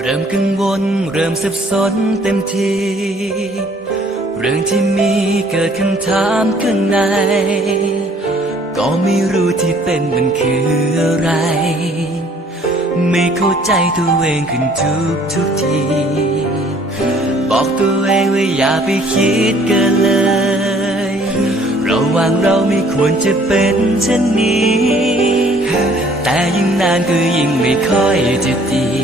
เริ่มกังวล เริ่มสับสนเต็มที เรื่องที่มีเกิดคำถามข้างใน ก็ไม่รู้ที่เป็นมันคืออะไร ไม่เข้าใจตัวเองขึ้นทุกทุกที บอกตัวเองว่าอย่าไปคิดเกันเลย ระหว่างเราไม่ควรจะเป็นเช่นนี้ แต่ยิ่งนานก็ยิ่งไม่ค่อยจะดี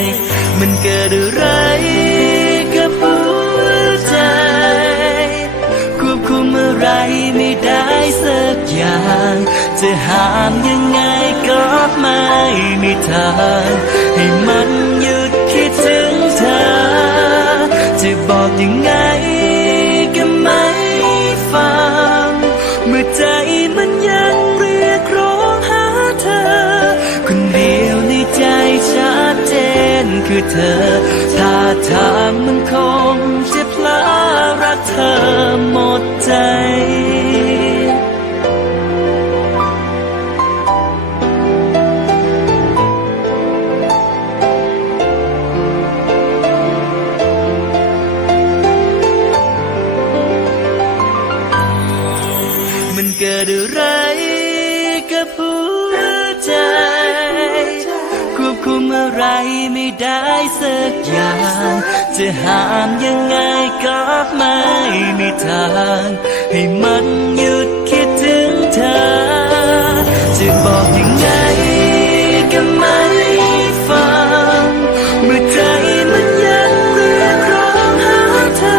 ย มันเกิดอะไรกับหัวใจ ควบคุมอะไรไม่ได้สักอย่าง จะห้ามยังไงก็ไม่มีทางให้ม คือเธอท่าทางมันคงจะพลารักเธอหมดใจมันเกิดอะไร อะไรไม่ได้สักอย่าง จะห้ามยังไงก็ไม่มีทาง ให้มันหยุดคิดถึงเธอ จะบอกยังไงก็ไม่ฟังเมื่อใจมันยังเรียกร้องหาเธอ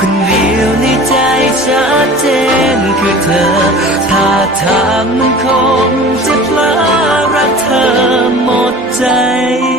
คนเดียวในใจชัดเจนคือเธอท่าทางมันคงจะพลารักเธอหมด ใจ